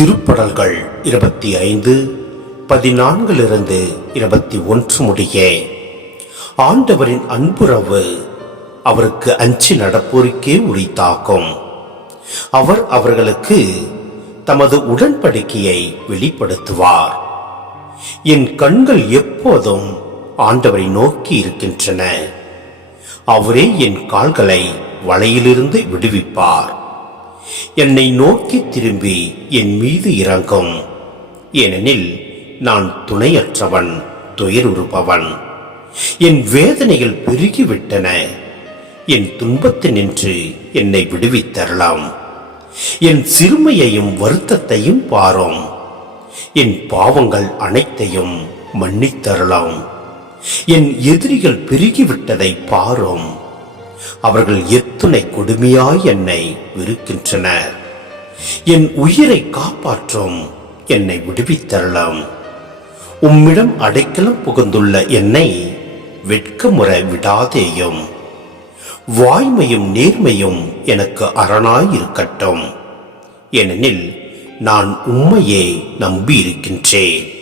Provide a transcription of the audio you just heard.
திருப்படல்கள் 25 14 21 முடிய. ஆண்டவரின் அன்புறவு அவருக்கு அஞ்சி நடப்போருக்கே உரித்தாகும். அவர் அவர்களுக்கு தமது உடன்படிக்கையை வெளிப்படுத்துவார். என் கண்கள் எப்போதும் ஆண்டவரை நோக்கி இருக்கின்றன. அவரே என் கால்களை வலையிலிருந்து விடுவிப்பார். என்னை நோக்கி திரும்பி என் மீது இறங்கும். ஏனெனில் நான் துணையற்றவன், துயருறுபவன். என் வேதனைகள் பெருகிவிட்டன. என் துன்பத்தினின்று என்னை விடுவித்தரலாம். என் சிறுமையையும் வருத்தத்தையும் பாரும். என் பாவங்கள் அனைத்தையும் மன்னித்தரலாம். என் எதிரிகள் பெருகிவிட்டதை பாரும். அவர்கள் எத்துணை கொடுமையாய் என்னை வெறுக்கின்றனர். என் உயிரை காப்பாற்றும், என்னை விடுவித்தரலாம். உம்மிடம் அடைக்கலம் புகுந்துள்ள என்னை வெட்கமுற விடாதேயும். வாய்மையும் நேர்மையும் எனக்கு அரணாயிருக்கட்டும். ஏனெனில் நான் உம்மையே நம்பியிருக்கின்றேன்.